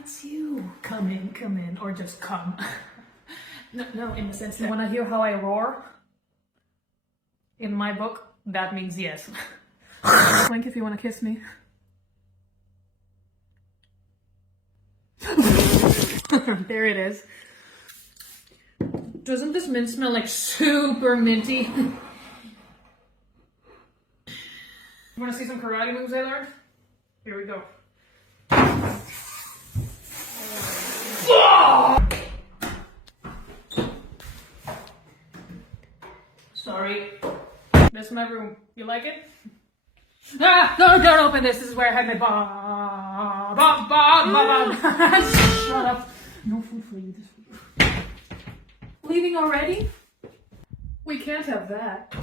it's you. Come in, or just come. No, in the sense that you wanna hear how I roar? In my book, that means yes. Blink if you wanna kiss me. There it is. Doesn't this mint smell like super minty? You wanna see some karate moves I learned? Here we go. Sorry. This is my room. You like it? Ah! No, don't open this. This is where I had my Shut up. No food for you. Leaving already? We can't have that.